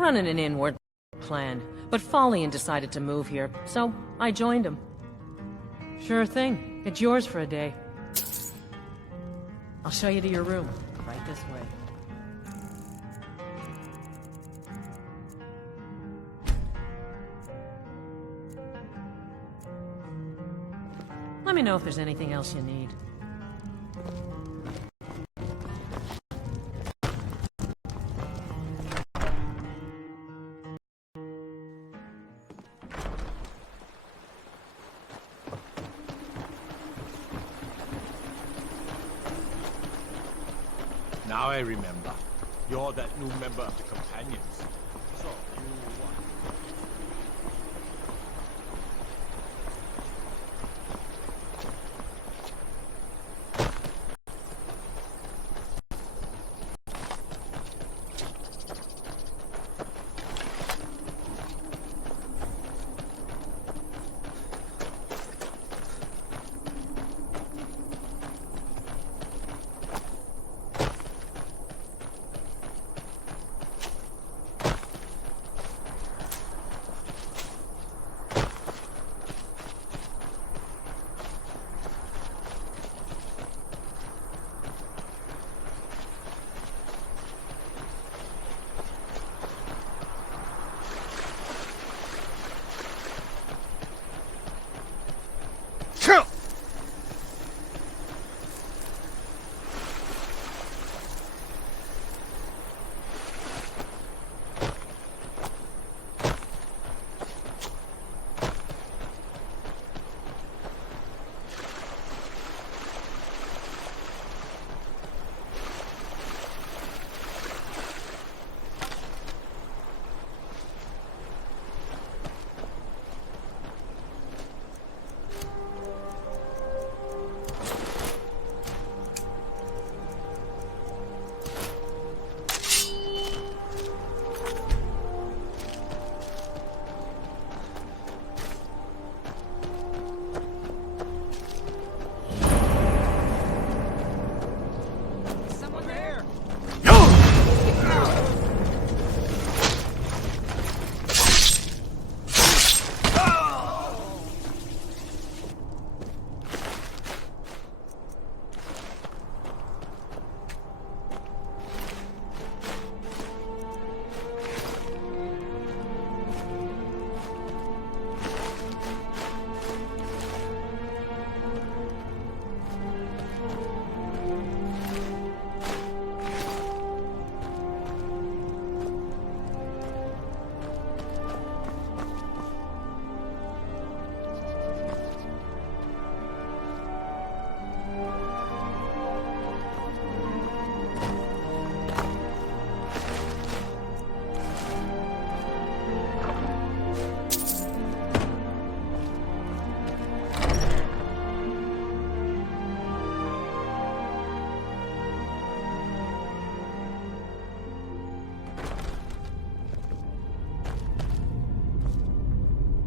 running an inward plan, but Follian decided to move here, so I joined him. Sure thing. It's yours for a day. I'll show you to your room. Right this way. Let me know if there's anything else you need. Now I remember. You're that new member of the Companions. So, you what?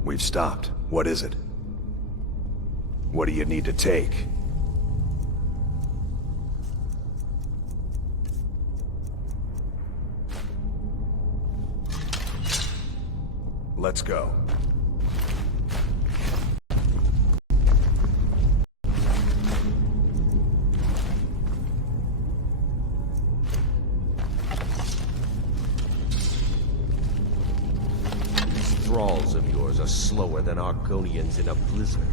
We've stopped. What is it? What do you need to take? Let's go. Thralls of yours are slower than Argonians in a blizzard.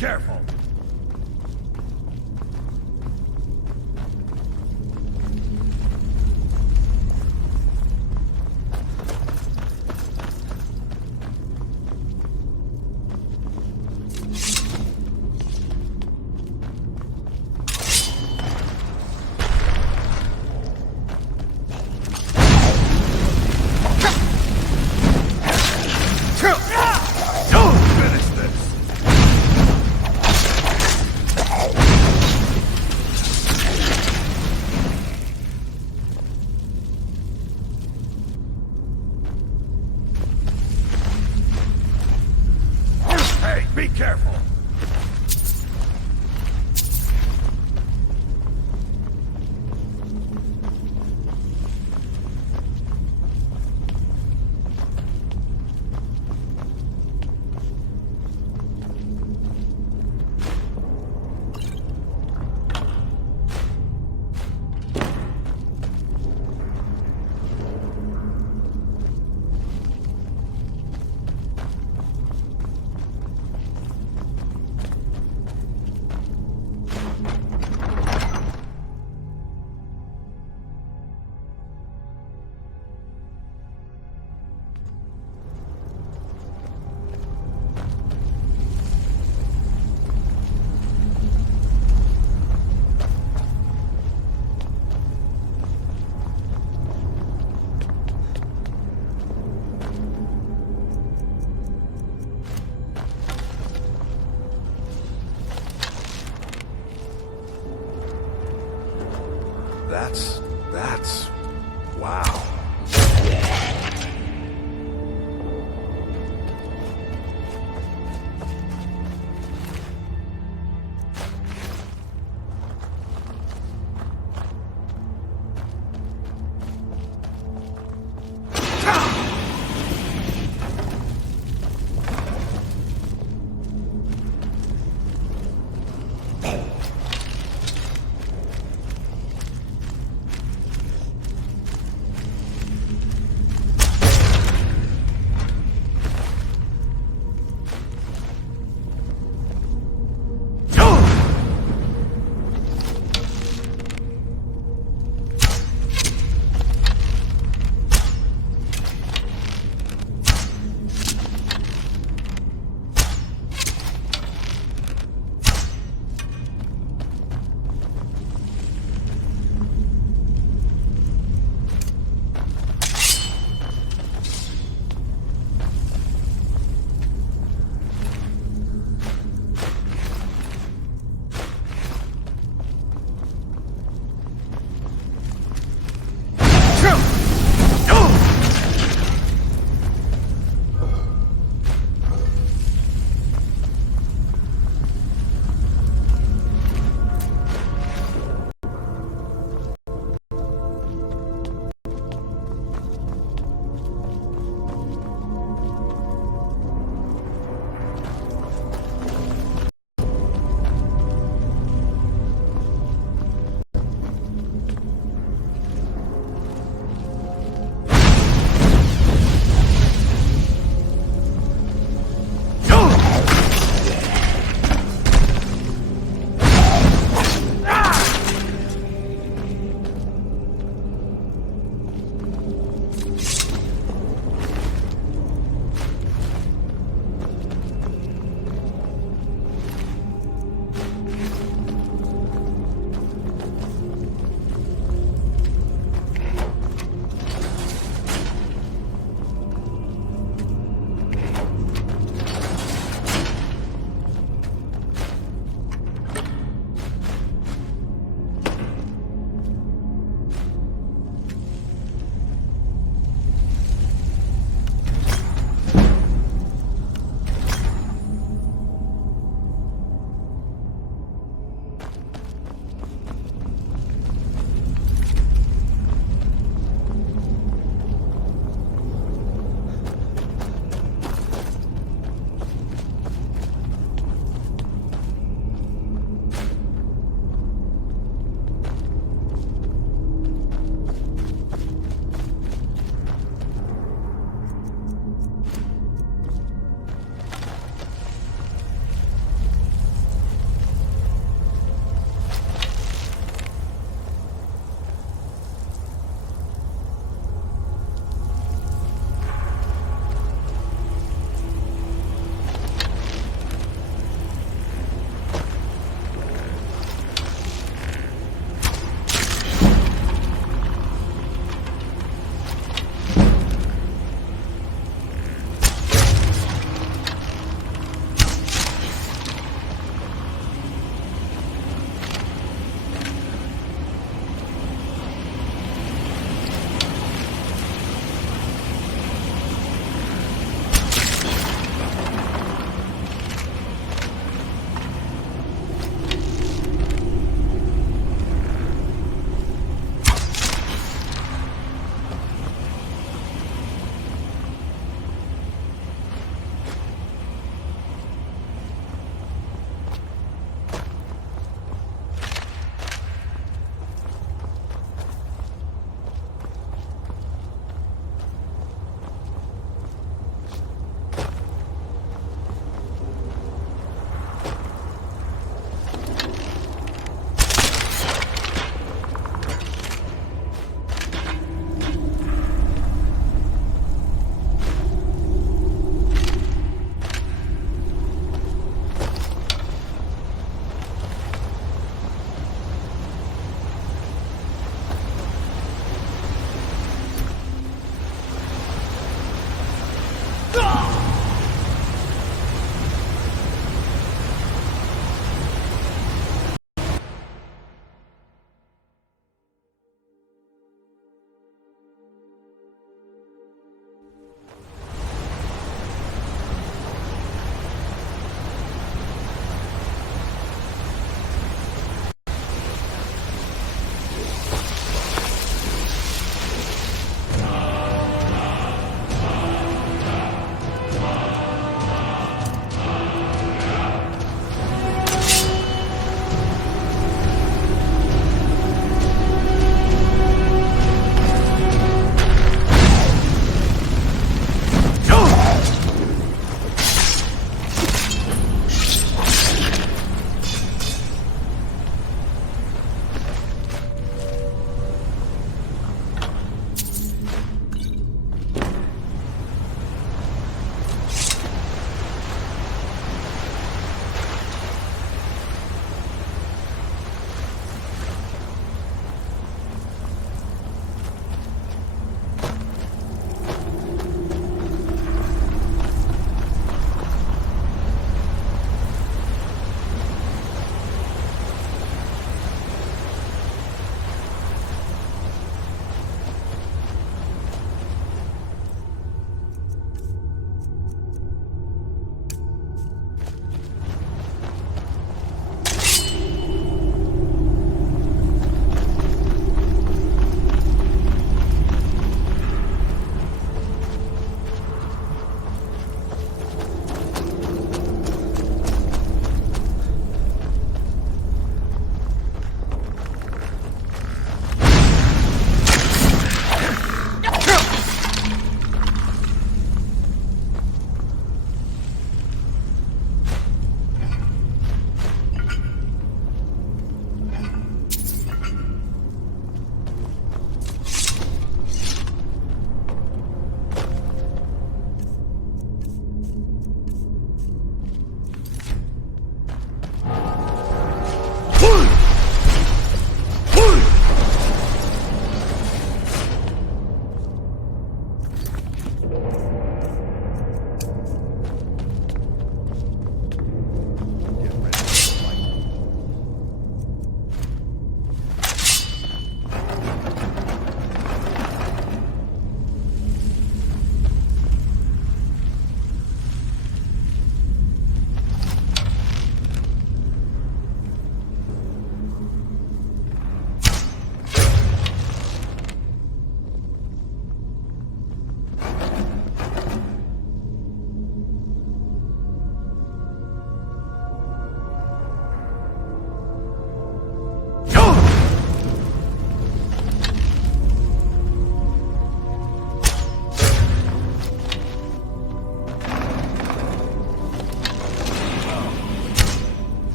careful! Be careful! That's... wow.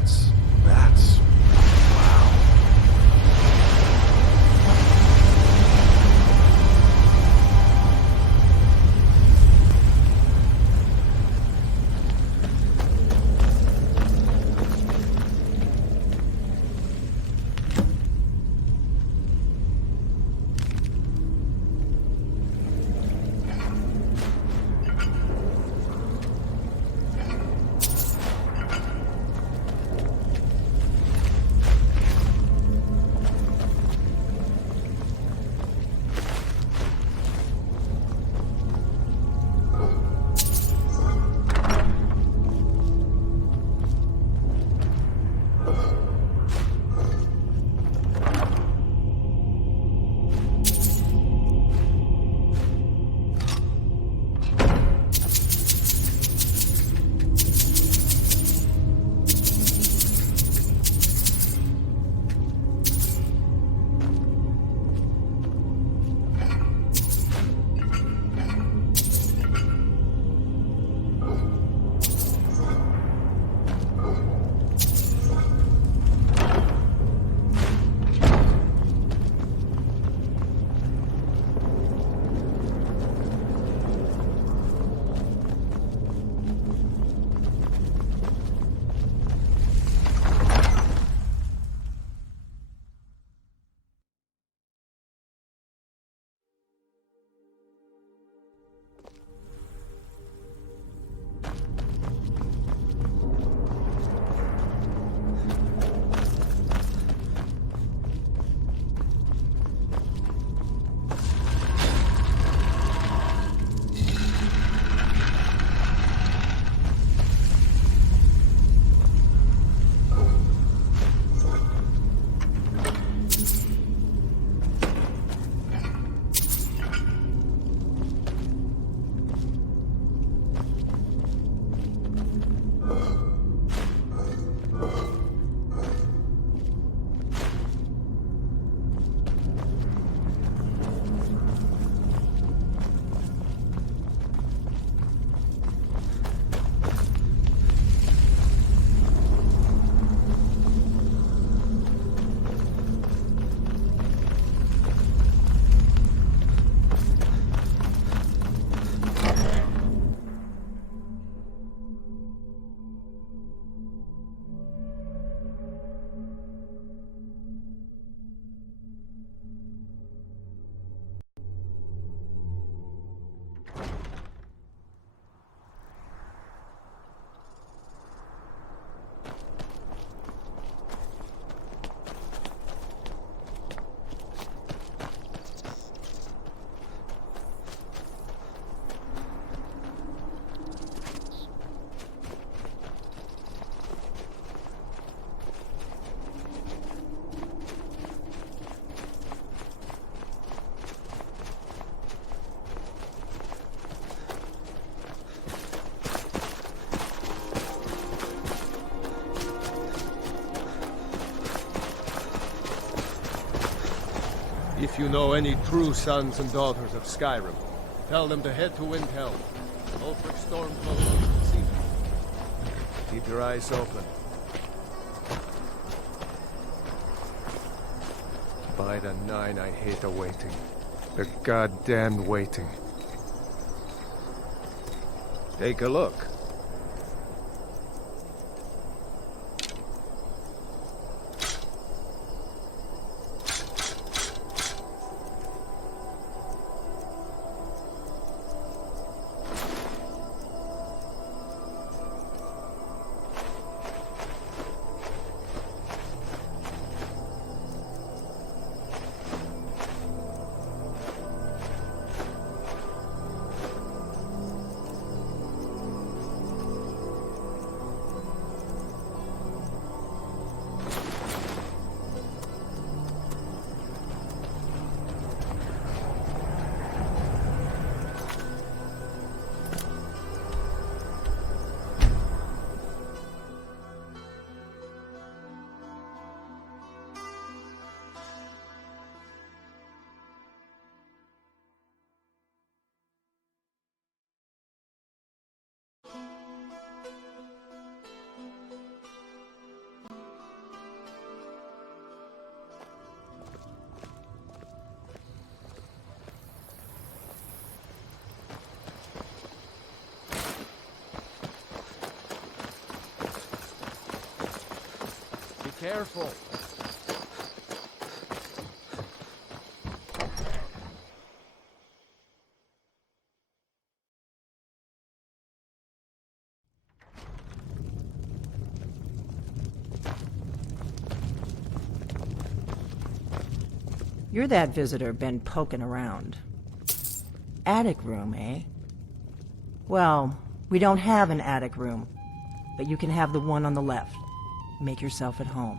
That's... If you know any true sons and daughters of Skyrim, tell them to head to Windhelm. Ulfric Stormcloak, see me. Keep your eyes open. By the nine, I hate the waiting. The goddamn waiting. Take a look. Careful. You're that visitor been poking around. Attic room, eh? Well, we don't have an attic room, but you can have the one on the left. Make yourself at home.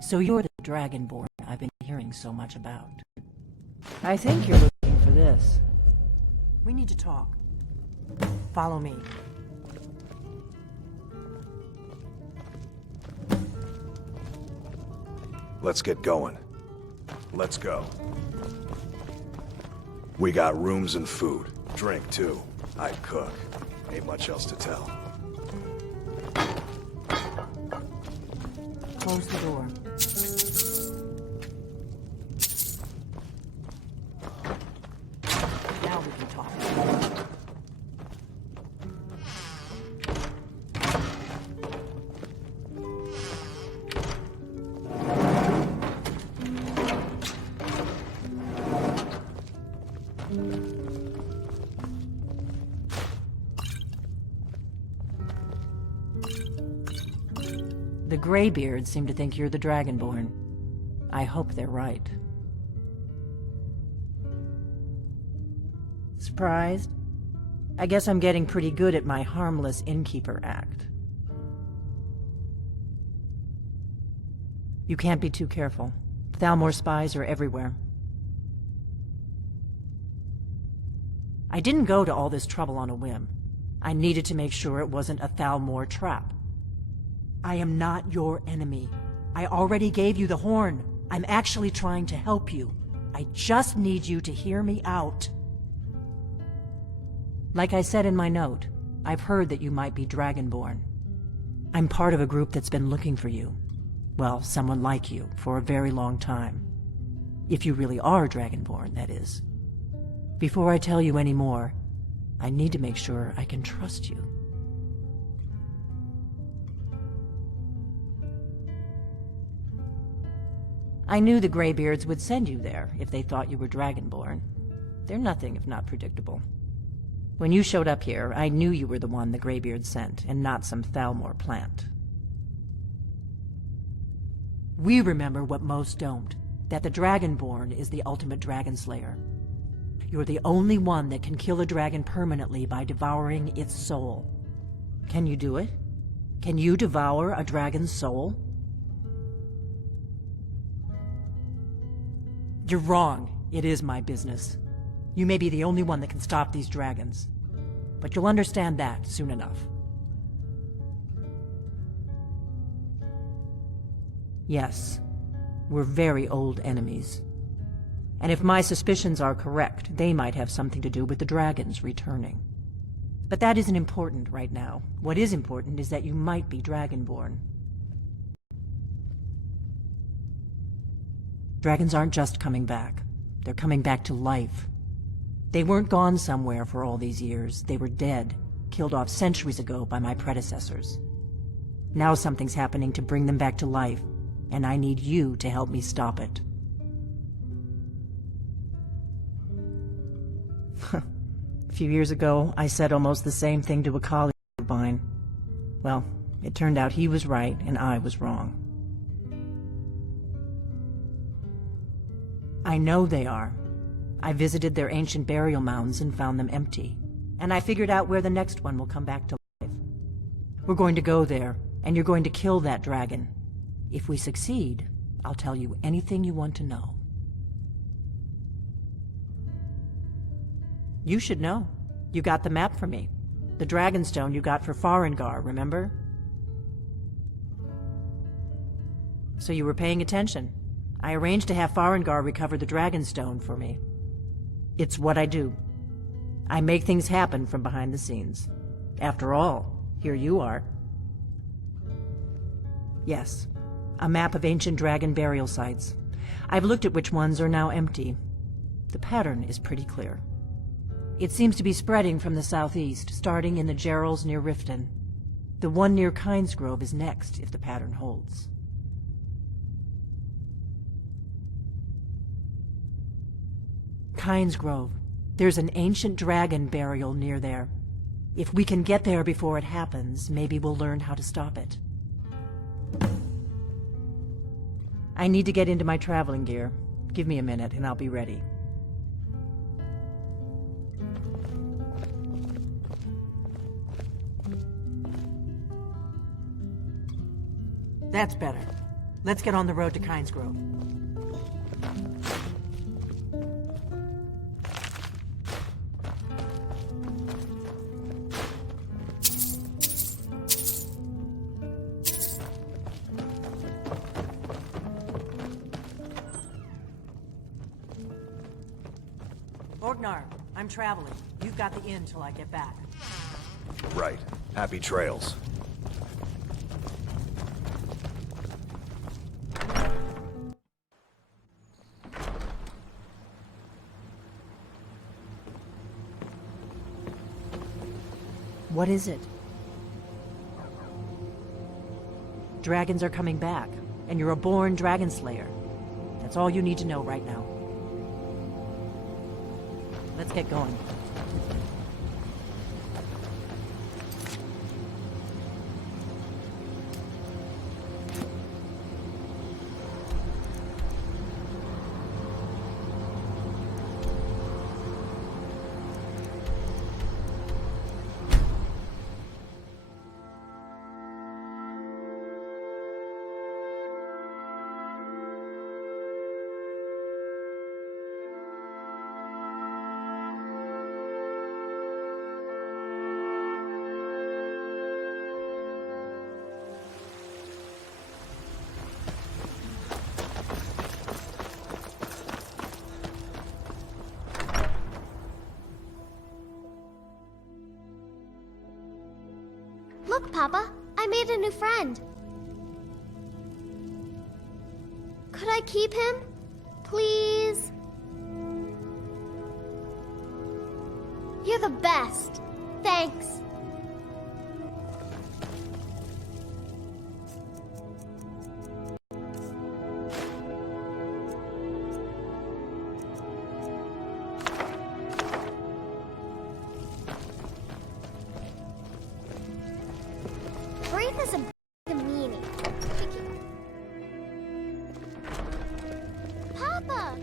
So you're the Dragonborn I've been hearing so much about. I think you're looking for this. We need to talk. Follow me. Let's get going. Let's go. We got rooms and food. Drink, too. I cook. Ain't much else to tell. Close the door. Now we can talk. The Greybeards seem to think you're the Dragonborn. I hope they're right. Surprised? I guess I'm getting pretty good at my harmless innkeeper act. You can't be too careful. Thalmor spies are everywhere. I didn't go to all this trouble on a whim. I needed to make sure it wasn't a Thalmor trap. I am not your enemy. I already gave you the horn. I'm actually trying to help you. I just need you to hear me out. Like I said in my note, I've heard that you might be Dragonborn. I'm part of a group that's been looking for you. Well, someone like you, for a very long time. If you really are Dragonborn, that is. Before I tell you any more, I need to make sure I can trust you. I knew the Greybeards would send you there if they thought you were Dragonborn. They're nothing if not predictable. When you showed up here, I knew you were the one the Greybeards sent, and not some Thalmor plant. We remember what most don't, that the Dragonborn is the ultimate dragon slayer. You're the only one that can kill a dragon permanently by devouring its soul. Can you do it? Can you devour a dragon's soul? You're wrong. It is my business. You may be the only one that can stop these dragons. But you'll understand that soon enough. Yes, we're very old enemies. And if my suspicions are correct, they might have something to do with the dragons returning. But that isn't important right now. What is important is that you might be Dragonborn. Dragons aren't just coming back. They're coming back to life. They weren't gone somewhere for all these years. They were dead, killed off centuries ago by my predecessors. Now something's happening to bring them back to life, and I need you to help me stop it. A few years ago, I said almost the same thing to a colleague of mine. Well, it turned out he was right and I was wrong. I know they are. I visited their ancient burial mounds and found them empty. And I figured out where the next one will come back to life. We're going to go there, and you're going to kill that dragon. If we succeed, I'll tell you anything you want to know. You should know. You got the map for me. The Dragonstone you got for Farengar, remember? So you were paying attention. I arranged to have Farengar recover the Dragonstone for me. It's what I do. I make things happen from behind the scenes. After all, here you are. Yes, a map of ancient dragon burial sites. I've looked at which ones are now empty. The pattern is pretty clear. It seems to be spreading from the southeast, starting in the Gerals near Riften. The one near Kynesgrove is next, if the pattern holds. Kynesgrove. There's an ancient dragon burial near there. If we can get there before it happens, maybe we'll learn how to stop it. I need to get into my traveling gear. Give me a minute and I'll be ready. That's better. Let's get on the road to Kynesgrove. Orgnar, I'm traveling. You've got the inn till I get back. Right. Happy trails. What is it? Dragons are coming back, and you're a born dragon slayer. That's all you need to know right now. Let's get going. Look, Papa, I made a new friend. Could I keep him? Please? You're the best. Thanks. Wraith is a meanie. Papa!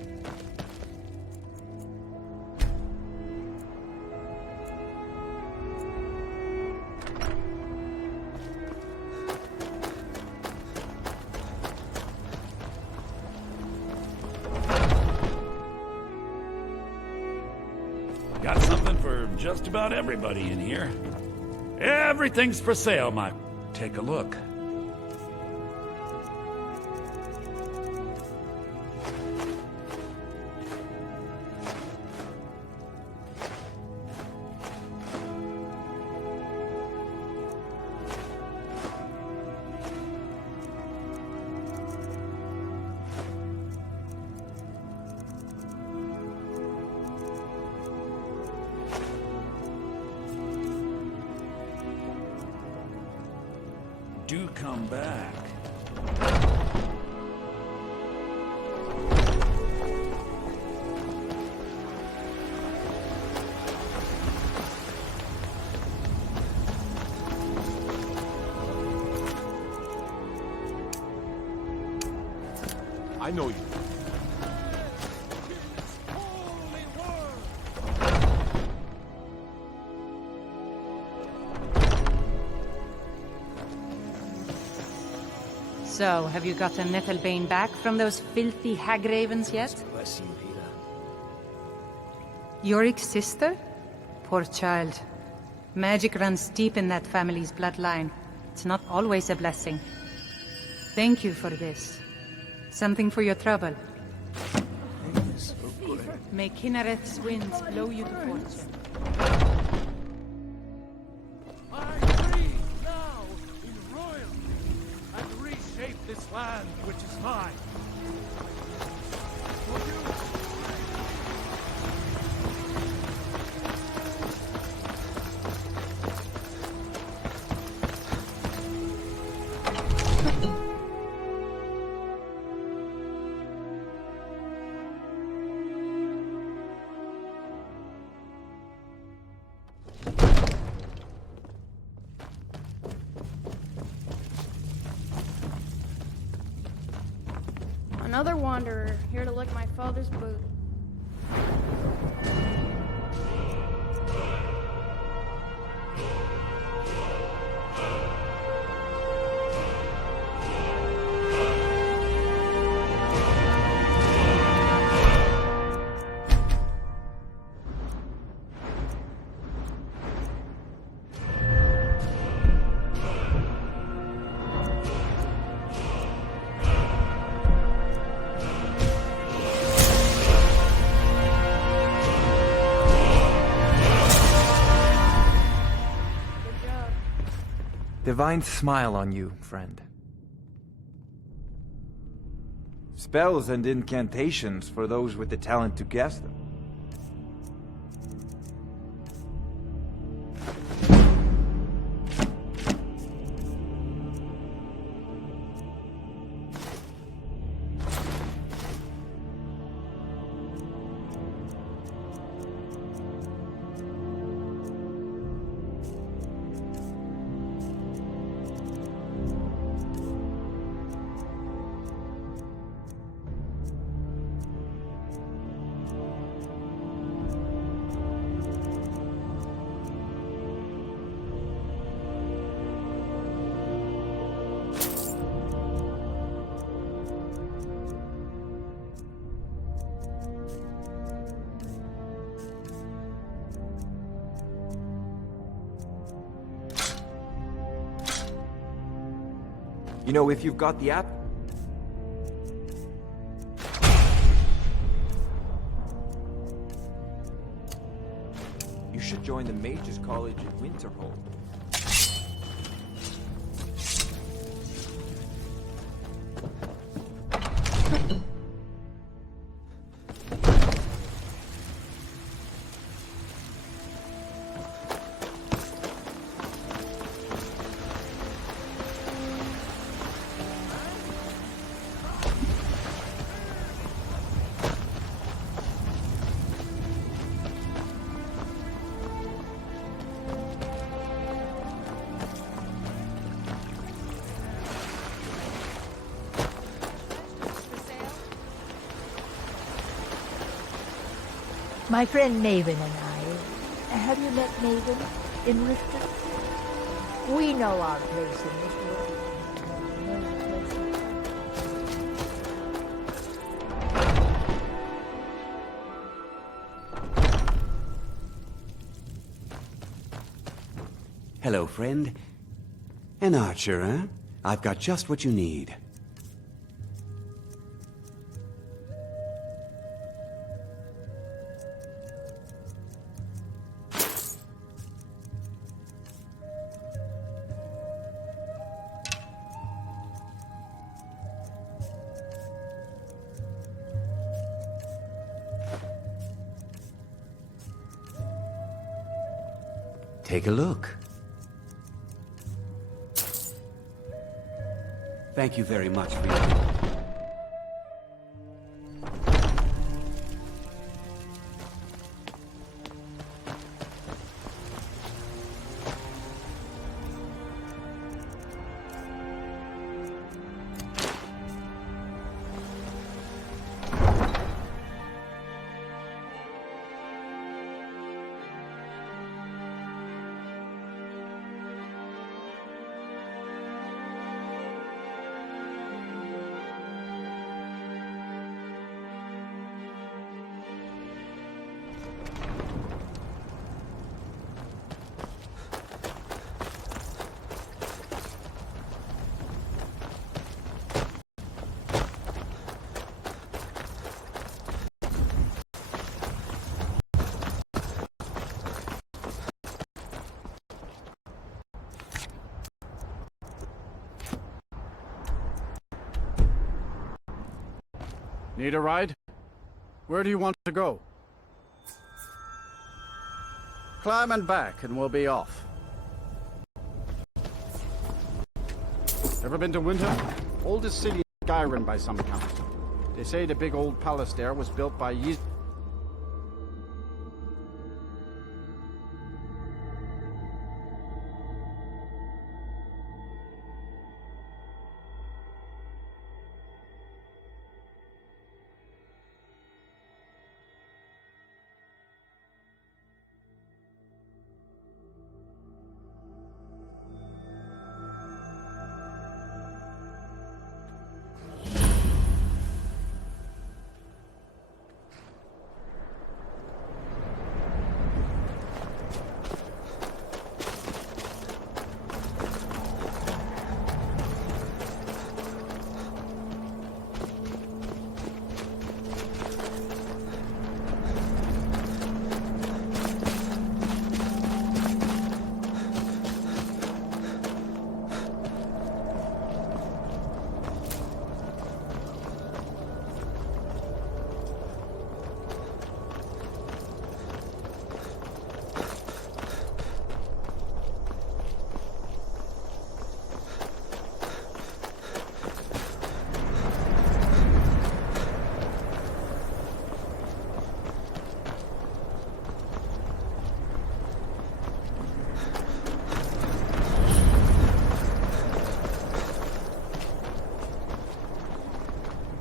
Got something for just about everybody in here. Everything's for sale, Mike. Take a look. Do come back. I know you. So, have you gotten Nethelbane back from those filthy hag-ravens yet? Yorik's sister? Poor child. Magic runs deep in that family's bloodline. It's not always a blessing. Thank you for this. Something for your trouble. May Kinnereth's winds blow you to fortune. I breathe now in royalty and reshape this land which is mine. For you. Another wanderer, here to lick my father's boot. Divine smile on you, friend. Spells and incantations for those with the talent to cast them. You know, if you've got the app... you should join the Mages College in Winterhold. My friend Maven and I. Have you met Maven in Riften? We know our place in this world. Hello, friend. An archer, huh? I've got just what you need. Take a look. Thank you very much for your... Need a ride? Where do you want to go? Climb and back and we'll be off. Ever been to Winter? Oldest city in Skyrim by some account. They say the big old palace there was built by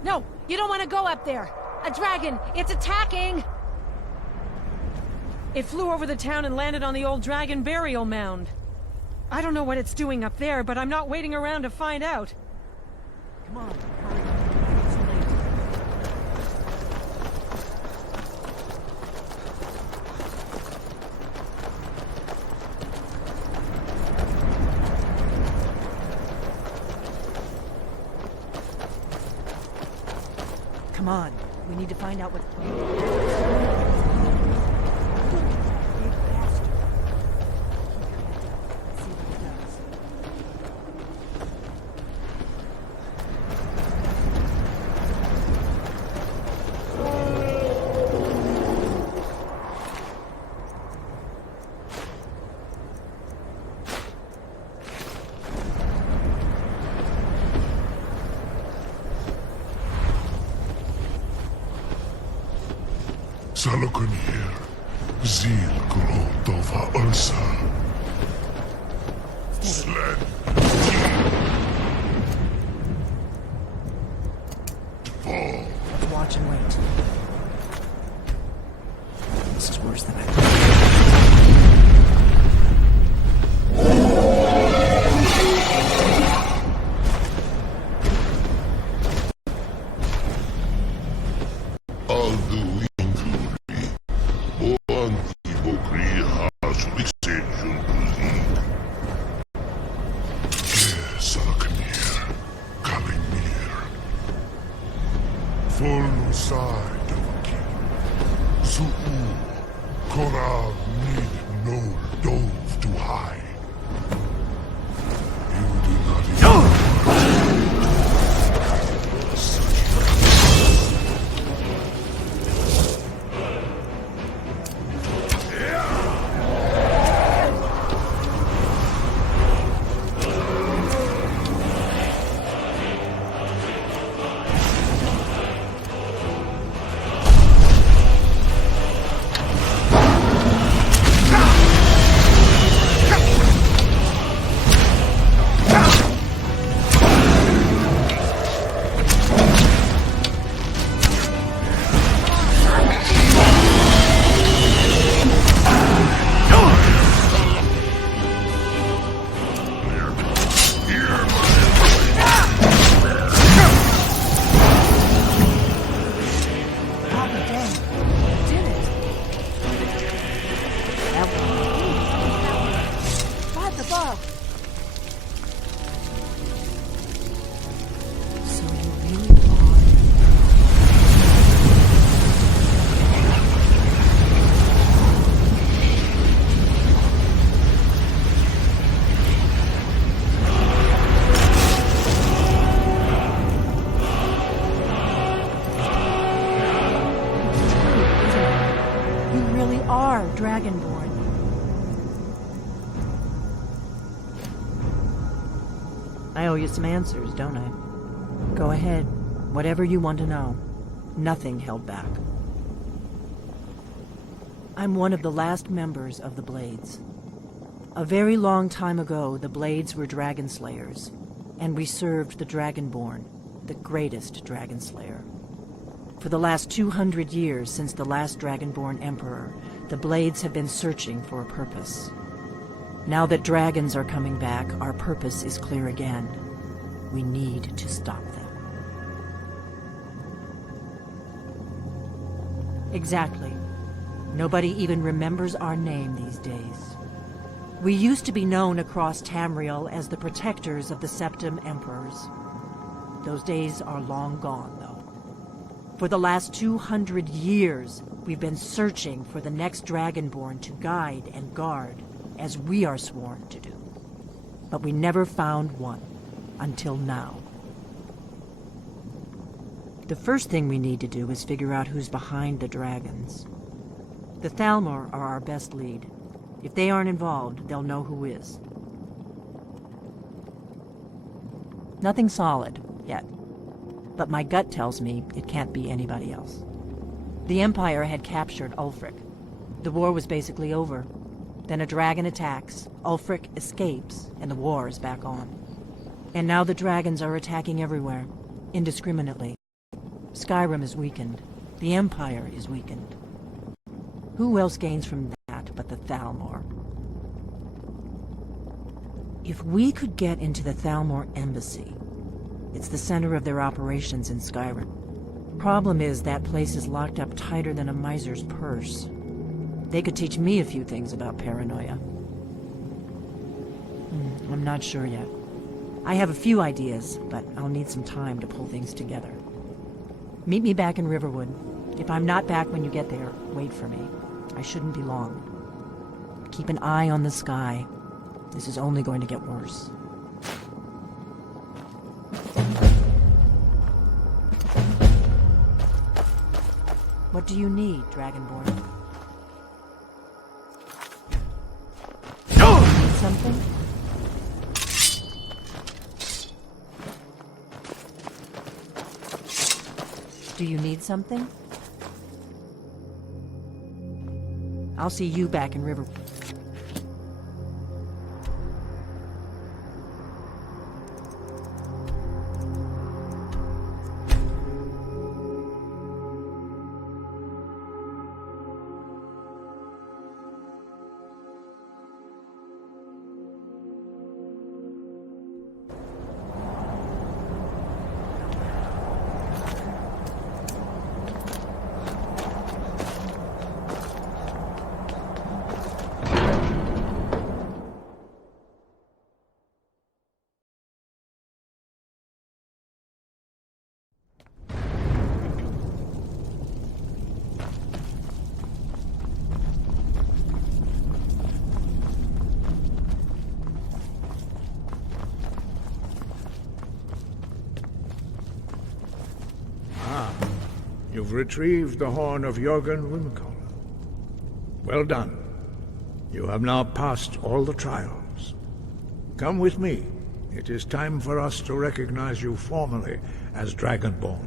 No, you don't want to go up there. A dragon, it's attacking! It flew over the town and landed on the old dragon burial mound. I don't know what it's doing up there, but I'm not waiting around to find out. Come on, hurry. It's late. Come on. We need to find out what... Salokun here, Zil Grotova Ursa. Sled. Fall. Let's watch and wait. This is worse than I thought. I owe you some answers, don't I? Go ahead. Whatever you want to know. Nothing held back. I'm one of the last members of the Blades. A very long time ago, the Blades were dragon slayers, and we served the Dragonborn, the greatest dragon slayer. For the last 200 years since the last Dragonborn Emperor, the Blades have been searching for a purpose. Now that dragons are coming back, our purpose is clear again. We need to stop them. Exactly. Nobody even remembers our name these days. We used to be known across Tamriel as the protectors of the Septim Emperors. Those days are long gone, though. For the last 200 years, we've been searching for the next Dragonborn to guide and guard, as we are sworn to do. But we never found one, until now. The first thing we need to do is figure out who's behind the dragons. The Thalmor are our best lead. If they aren't involved, they'll know who is. Nothing solid, yet. But my gut tells me it can't be anybody else. The Empire had captured Ulfric. The war was basically over. Then a dragon attacks, Ulfric escapes, and the war is back on. And now the dragons are attacking everywhere, indiscriminately. Skyrim is weakened. The Empire is weakened. Who else gains from that but the Thalmor? If we could get into the Thalmor embassy, it's the center of their operations in Skyrim. Problem is, that place is locked up tighter than a miser's purse. They could teach me a few things about paranoia. I'm not sure yet. I have a few ideas, but I'll need some time to pull things together. Meet me back in Riverwood. If I'm not back when you get there, wait for me. I shouldn't be long. Keep an eye on the sky. This is only going to get worse. What do you need, Dragonborn? Need something? Do you need something? I'll see you back in Riverwood. You've retrieved the Horn of Jurgen Windcaller. Well done. You have now passed all the trials. Come with me. It is time for us to recognize you formally as Dragonborn.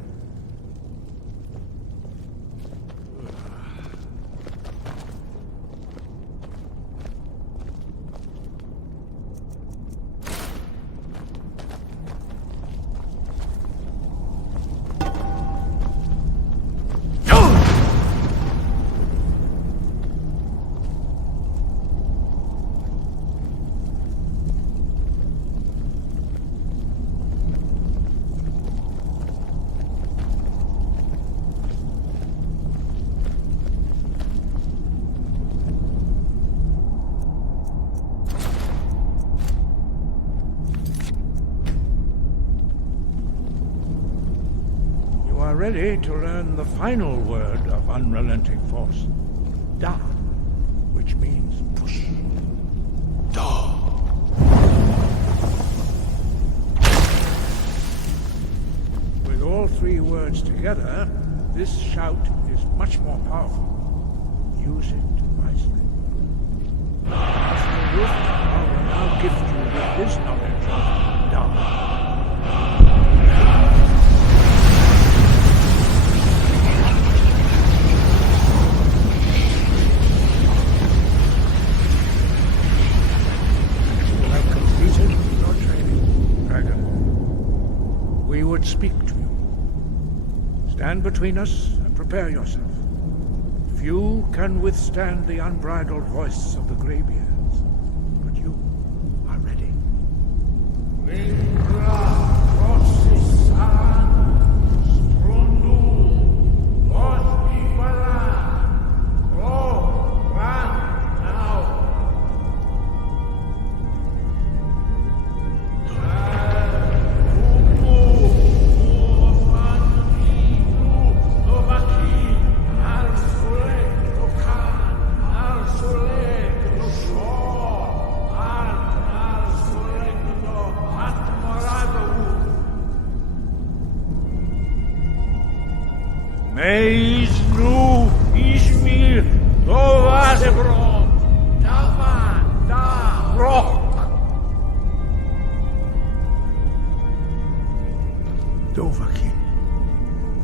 Ready to learn the final word of unrelenting force. Da, which means push. Da. With all three words together, this shout is much more powerful. Use it wisely. Master Riften will now gift you with his knowledge of Da. would speak to you. Stand between us and prepare yourself. Few can withstand the unbridled voice of the graybeards, but you are ready.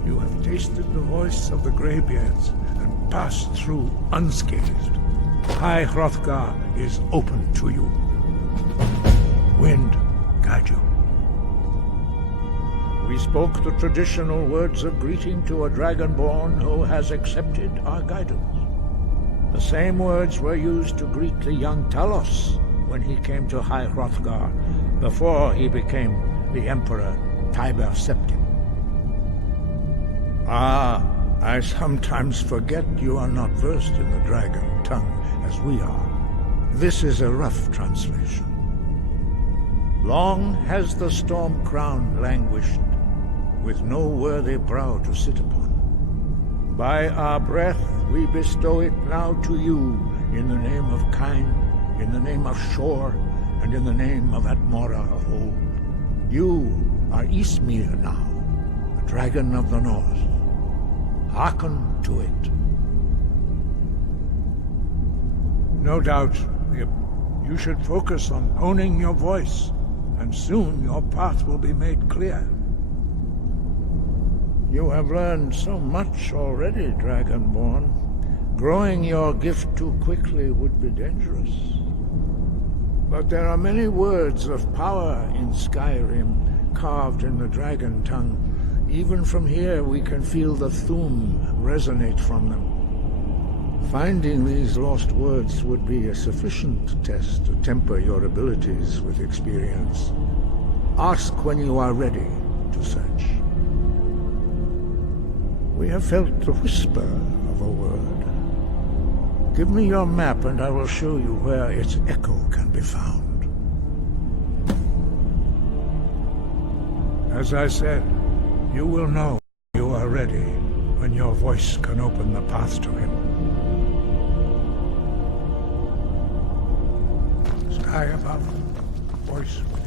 You have tasted the voice of the graybeards and passed through unscathed. High Hrothgar is open to you. Wind, guide you. We spoke the traditional words of greeting to a dragonborn who has accepted our guidance. The same words were used to greet the young Talos when he came to High Hrothgar, before he became the Emperor Tiber Septim. Ah, I sometimes forget you are not versed in the dragon tongue as we are. This is a rough translation. Long has the storm crown languished, with no worthy brow to sit upon. By our breath we bestow it now to you, in the name of Kine, in the name of Shor, and in the name of Atmora of old. You are Ysmir now, the dragon of the north. Hearken to it. No doubt, you should focus on honing your voice, and soon your path will be made clear. You have learned so much already, Dragonborn. Growing your gift too quickly would be dangerous. But there are many words of power in Skyrim, carved in the dragon tongue. Even from here we can feel the Thu'um resonate from them. Finding these lost words would be a sufficient test to temper your abilities with experience. Ask when you are ready to search. We have felt the whisper of a word. Give me your map and I will show you where its echo can be found. As I said, you will know you are ready when your voice can open the path to him. Sky above, voice within.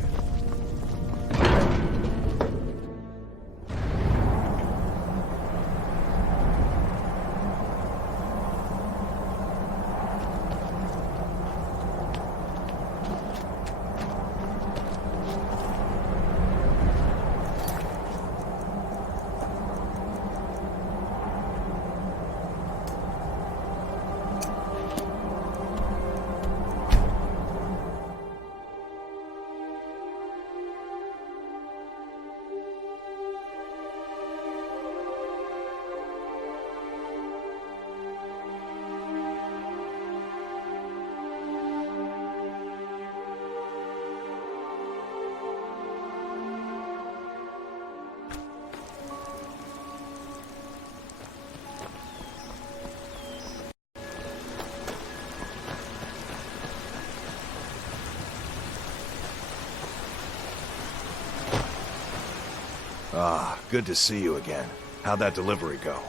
Ah, good to see you again. How'd that delivery go?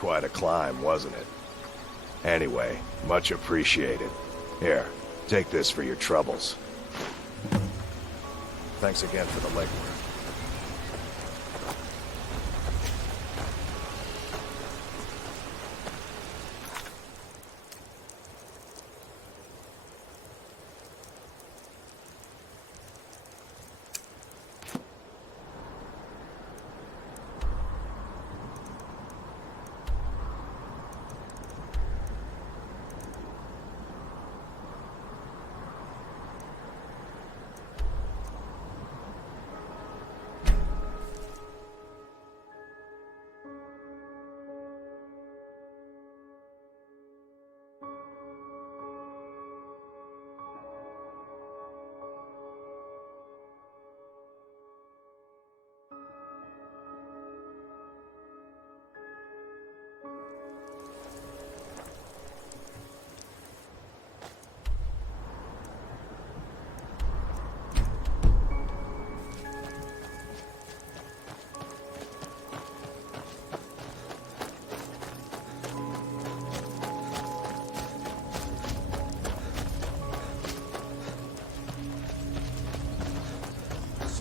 Quite a climb, wasn't it? Anyway, much appreciated. Here, take this for your troubles. Thanks again for the legwork.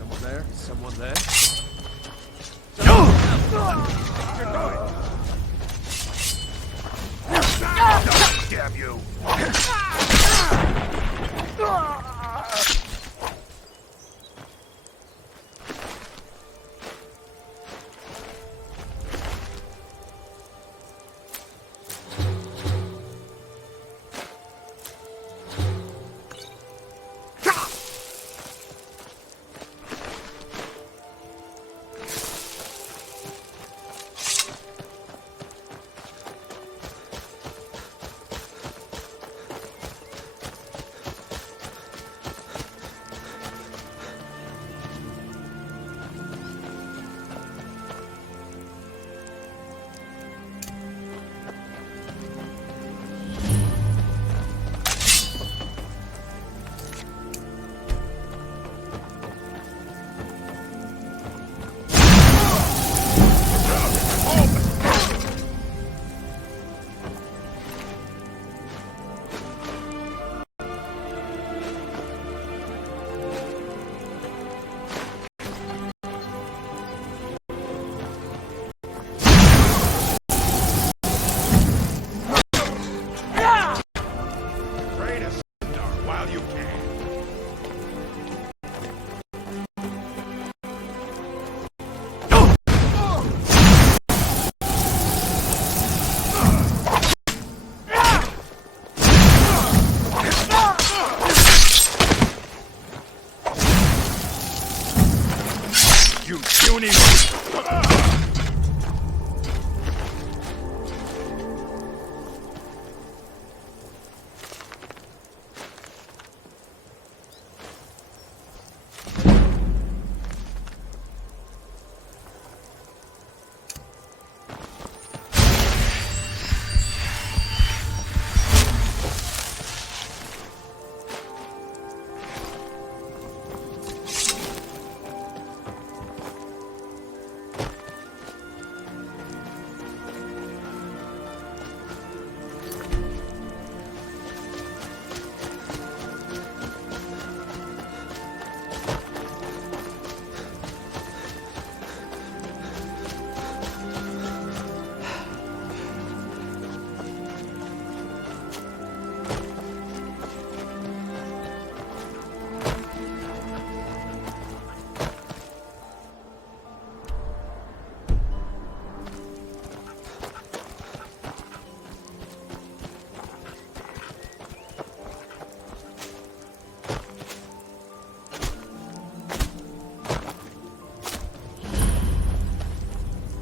Someone there? Someone there? Damn you!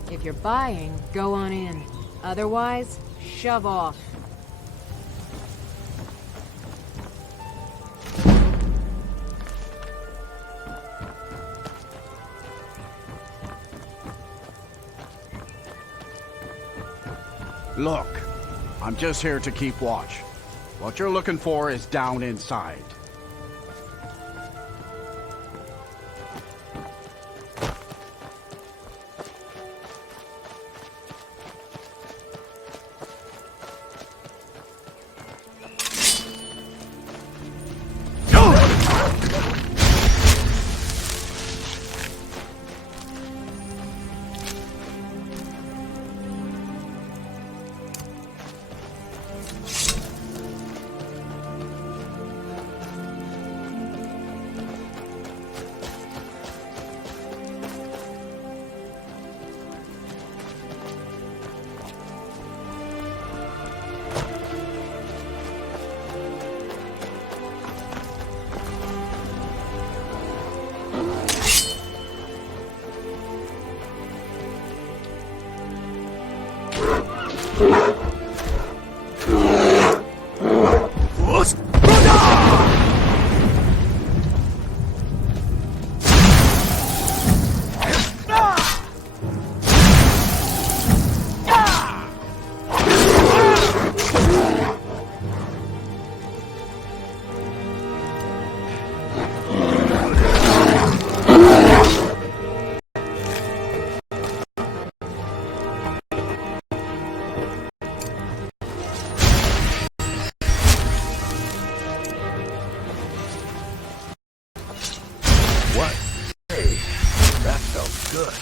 If you're buying, go on in. Otherwise, shove off. Look, I'm just here to keep watch. What you're looking for is down inside. Good.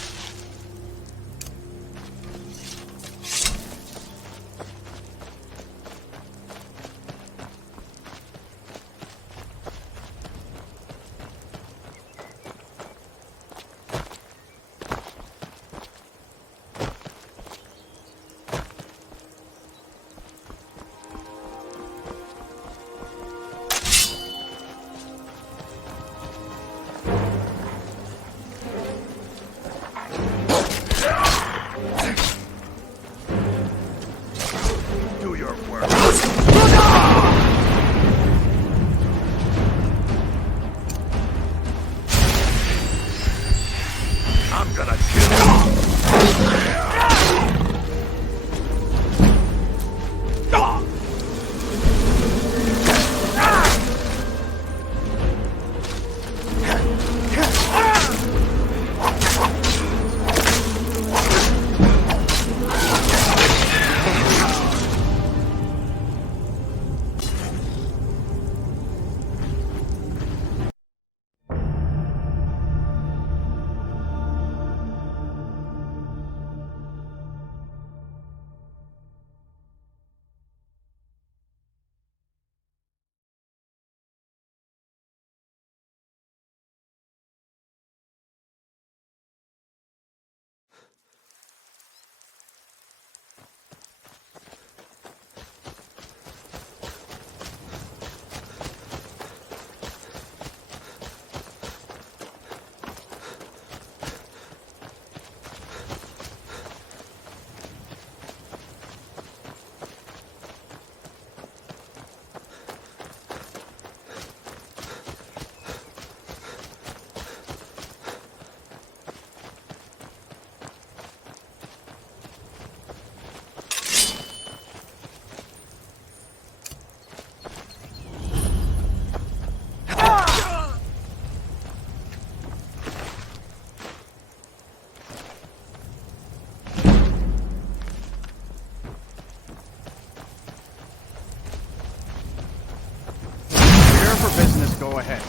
Go ahead.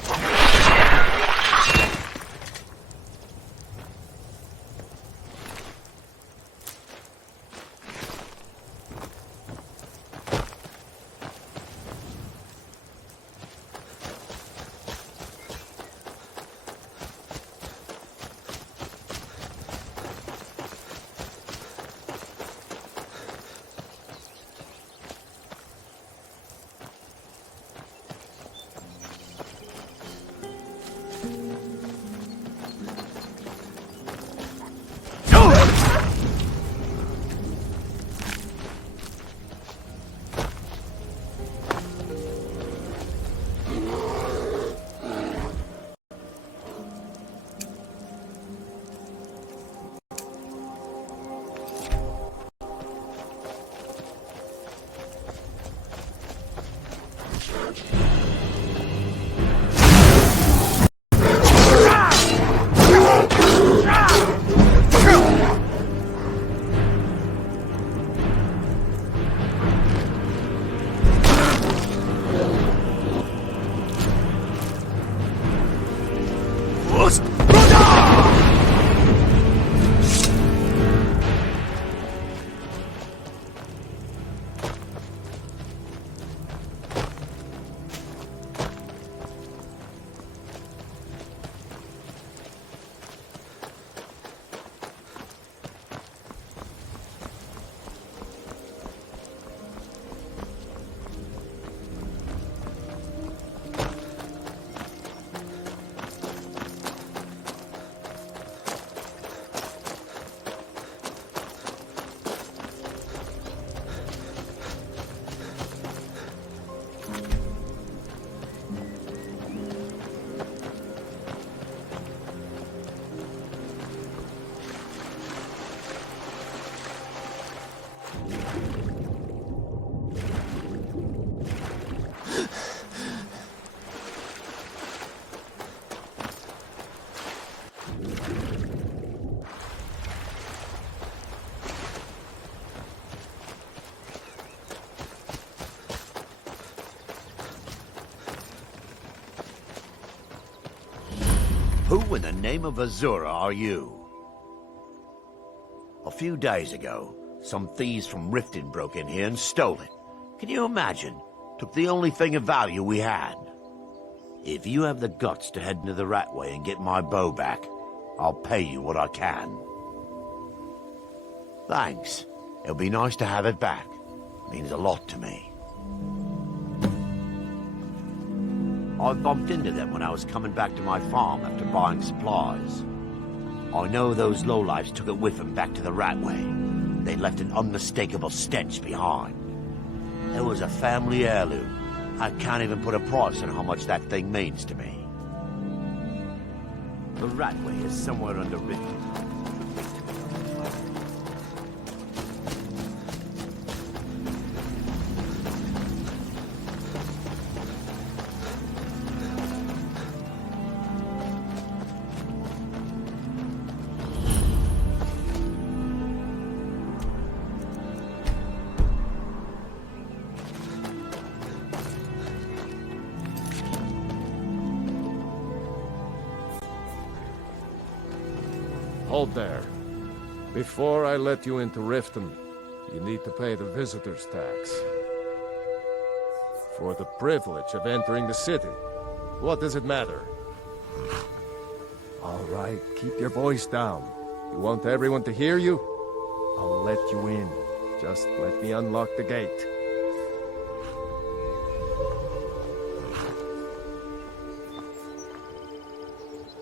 Who in the name of Azura are you? A few days ago, some thieves from Riften broke in here and stole it. Can you imagine? Took the only thing of value we had. If you have the guts to head into the Ratway and get my bow back, I'll pay you what I can. Thanks. It'll be nice to have it back. Means a lot to me. I bumped into them when I was coming back to my farm after buying supplies. I know those lowlifes took it with them back to the Ratway. They left an unmistakable stench behind. It was a family heirloom. I can't even put a price on how much that thing means to me. The Ratway is somewhere under Riften. Hold there. Before I let you into Riften, you need to pay the visitor's tax. For the privilege of entering the city. What does it matter? All right, keep your voice down. You want everyone to hear you? I'll let you in. Just let me unlock the gate.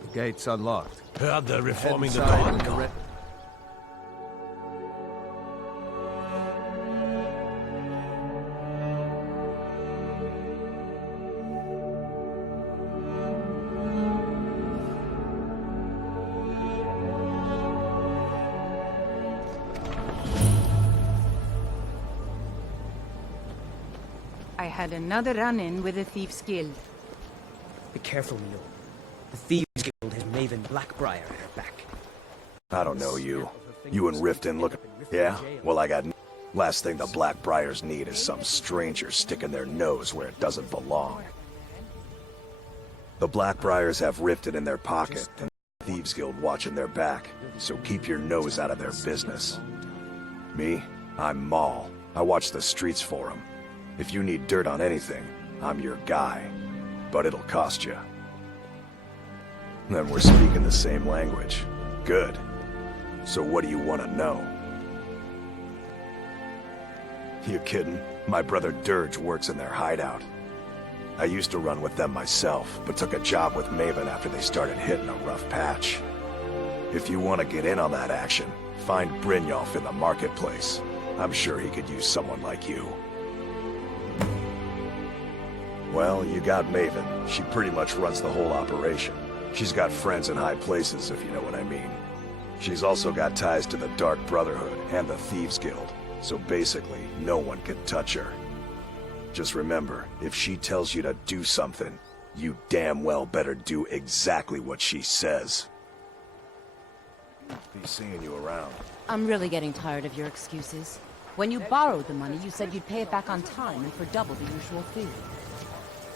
The gate's unlocked. Heard they're reforming the Dawngaurd. Dawngaurd. I had another run-in with the Thieves Guild. Be careful, Mule. The Thieves Guild has Maven Blackbriar at her back. I don't know you. You and Riften look... Yeah? Well, I got... Last thing the Blackbriars need is some stranger sticking their nose where it doesn't belong. The Blackbriars have Riften in their pocket, and the Thieves Guild watching their back, so keep your nose out of their business. Me? I'm Maul. I watch the streets for them. If you need dirt on anything, I'm your guy. But it'll cost you. Then we're speaking the same language. Good. So what do you want to know? You kidding? My brother Dirge works in their hideout. I used to run with them myself, but took a job with Maven after they started hitting a rough patch. If you want to get in on that action, find Brynjolf in the marketplace. I'm sure he could use someone like you. Well, you got Maven. She pretty much runs the whole operation. She's got friends in high places, if you know what I mean. She's also got ties to the Dark Brotherhood and the Thieves Guild, so basically, no one can touch her. Just remember, if she tells you to do something, you damn well better do exactly what she says. Be seeing you around. I'm really getting tired of your excuses. When you borrowed the money, you said you'd pay it back on time and for double the usual fee.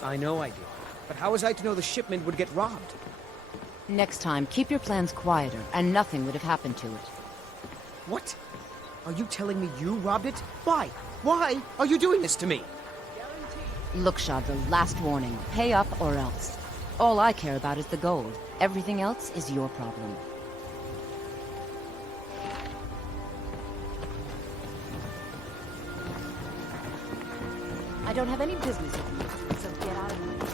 I know I do. But how was I to know the shipment would get robbed? Next time, keep your plans quieter, and nothing would have happened to it. What? Are you telling me you robbed it? Why? Why are you doing this to me? Look, Shad, the last warning. Pay up or else. All I care about is the gold. Everything else is your problem. I don't have any business with you, so get out of my way.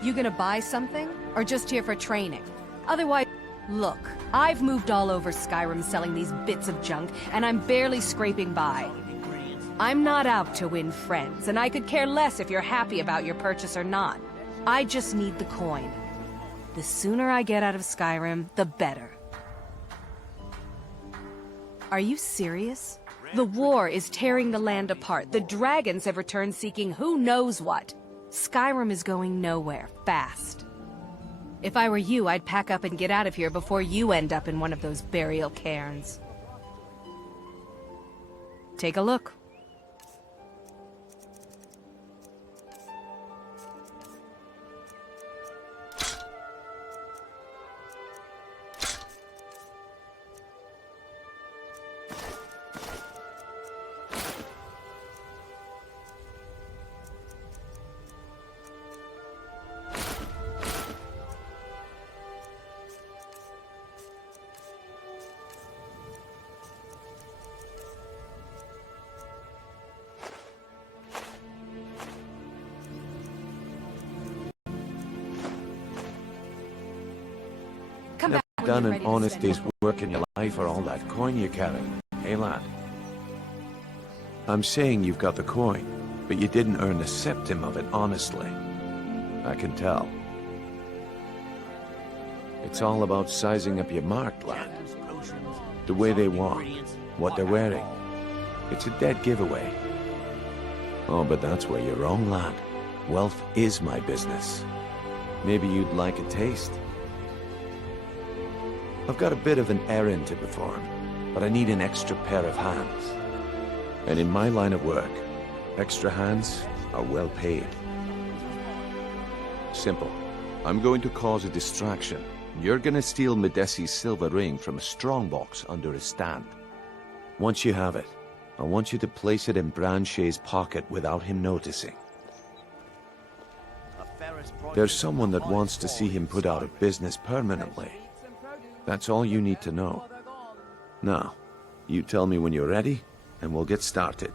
You gonna buy something? Or just here for training? Otherwise... Look, I've moved all over Skyrim selling these bits of junk, and I'm barely scraping by. I'm not out to win friends, and I could care less if you're happy about your purchase or not. I just need the coin. The sooner I get out of Skyrim, the better. Are you serious? The war is tearing the land apart. The dragons have returned seeking who knows what. Skyrim is going nowhere, fast. If I were you, I'd pack up and get out of here before you end up in one of those burial cairns. Take a look. done an honest day's work in your life for all that coin you carry. Hey, lad. I'm saying you've got the coin, but you didn't earn a septim of it honestly. I can tell. It's all about sizing up your mark, lad. The way they walk, what they're wearing. It's a dead giveaway. Oh, but that's where you're wrong, lad. Wealth is my business. Maybe you'd like a taste. I've got a bit of an errand to perform, but I need an extra pair of hands. And in my line of work, extra hands are well paid. Simple. I'm going to cause a distraction. You're gonna steal Medesi's silver ring from a strongbox under his stand. Once you have it, I want you to place it in Brynjolf's pocket without him noticing. There's someone that wants to see him put out of business permanently. That's all you need to know. Now, you tell me when you're ready, and we'll get started.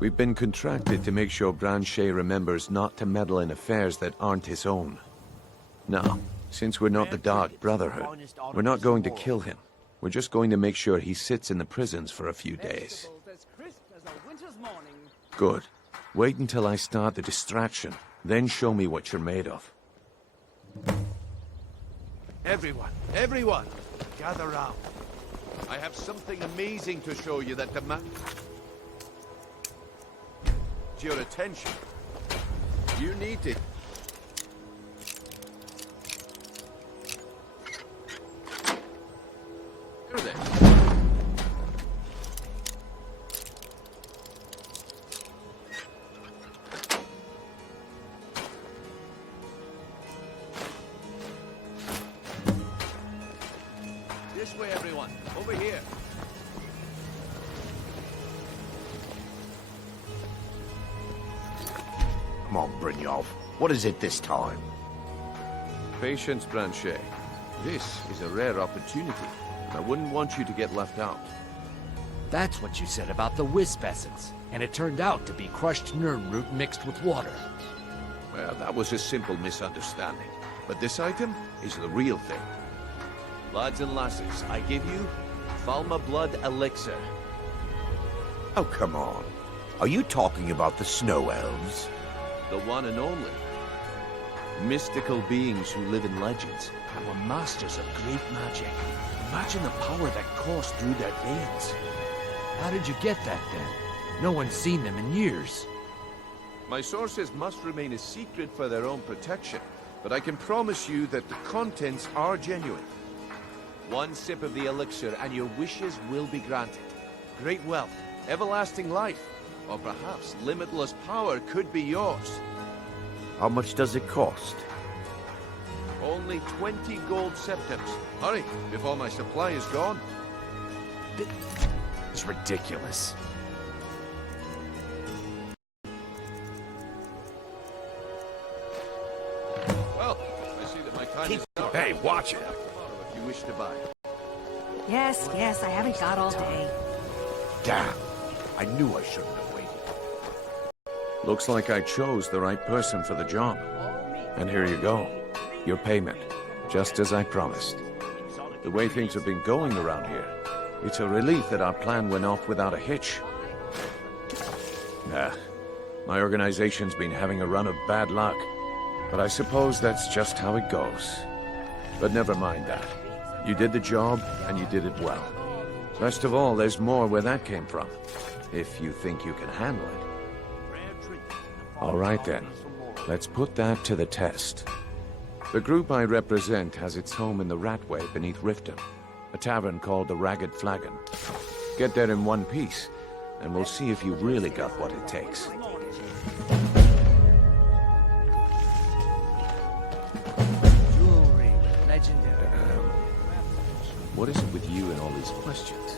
We've been contracted to make sure Brynjolf remembers not to meddle in affairs that aren't his own. Now, since we're not the Dark Brotherhood, we're not going to kill him. We're just going to make sure he sits in the prisons for a few days. Good. Wait until I start the distraction, then show me what you're made of. Everyone, gather round. I have something amazing to show you that demands your attention. You need it. Here then. This way, everyone. Over here. Come on, Brynjolf. What is it this time? Patience, Brynjolf. This is a rare opportunity. I wouldn't want you to get left out. That's what you said about the wisp essence, and it turned out to be crushed nirn root mixed with water. Well, that was a simple misunderstanding. But this item is the real thing. Lads and lasses, I give you Falma Blood Elixir. Oh, come on. Are you talking about the snow elves? The one and only. Mystical beings who live in legends. And were masters of great magic. Imagine the power that coursed through their veins. How did you get that, then? No one's seen them in years. My sources must remain a secret for their own protection, but I can promise you that the contents are genuine. One sip of the elixir and your wishes will be granted. Great wealth, everlasting life, or perhaps limitless power could be yours. How much does it cost? Only 20 gold septims. Hurry, before my supply is gone. It's ridiculous. Well, I see that my time is up. Hey, watch it. If you wish to buy. Yes, I haven't got all day. Damn. I knew I shouldn't have waited. Looks like I chose the right person for the job. And here you go. Your payment. Just as I promised. The way things have been going around here, it's a relief that our plan went off without a hitch. Nah. My organization's been having a run of bad luck. But I suppose that's just how it goes. But never mind that. You did the job, and you did it well. Best of all, there's more where that came from. If you think you can handle it. All right then. Let's put that to the test. The group I represent has its home in the Ratway beneath Riften, a tavern called the Ragged Flagon. Get there in one piece, and we'll see if you've really got what it takes. Jewelry, legendary. What is it with you and all these questions?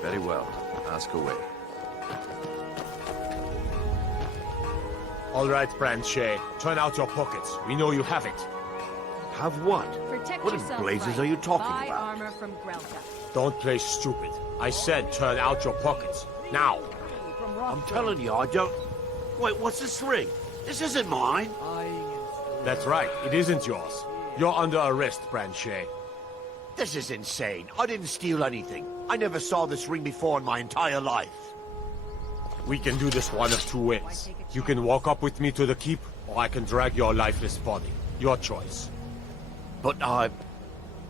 Very well. Ask away. All right, Brynjolf. Turn out your pockets. We know you have it. Have what? Protect What in yourself, blazes Mike. are you talking Buy about? armor from Grelka. Don't play stupid. I said turn out your pockets. Now. I'm telling you, I don't... Wait, what's this ring? This isn't mine. That's right. It isn't yours. You're under arrest, Brynjolf. This is insane. I didn't steal anything. I never saw this ring before in my entire life. We can do this one of two ways. You can walk up with me to the keep, or I can drag your lifeless body. Your choice. But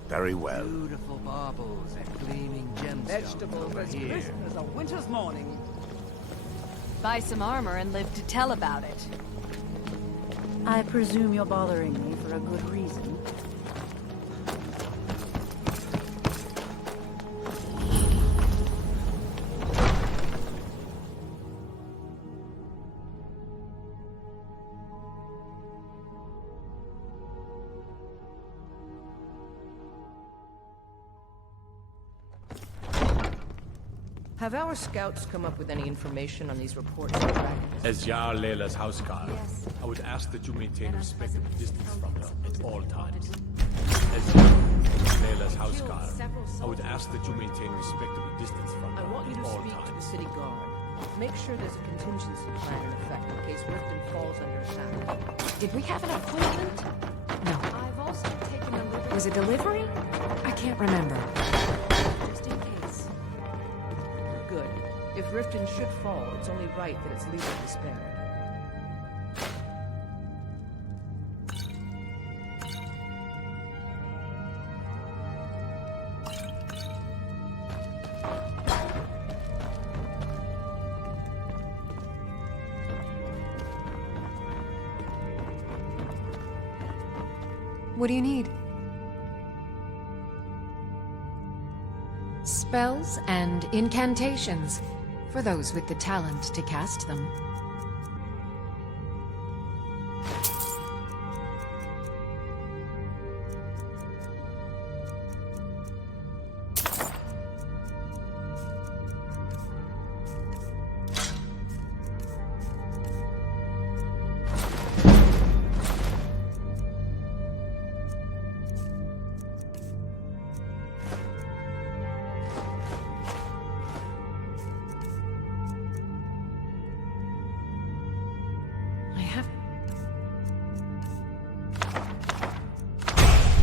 very well. Beautiful baubles and gleaming gemstones Vegetables over as here. crisp as a winter's morning. Buy some armor and live to tell about it. I presume you're bothering me for a good reason. Have our scouts come up with any information on these reports of dragons? As Jarl Layla's housecarl, I would ask that you maintain respectable distance from her at all times. As Jarl Layla's housecarl, I would ask that you maintain respectable distance from her I want you at to all speak to the times. city guard. Make sure there's a contingency plan in effect in case Riften falls under attack. Did we have an appointment? No. I've also taken a liberty. Was it delivery? I can't remember. Just in case. Good. If Riften should fall, it's only right that its leader be spared. What do you need? Spells and incantations, for those with the talent to cast them.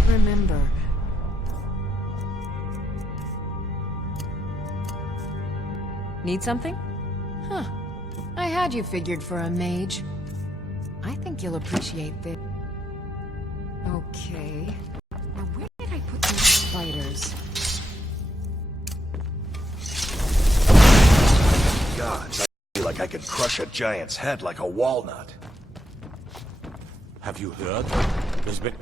Remember. Need something? Huh. I had you figured for a mage. I think you'll appreciate this. Okay. Now where did I put these spiders? God, I feel like I could crush a giant's head like a walnut. Have you heard? There's been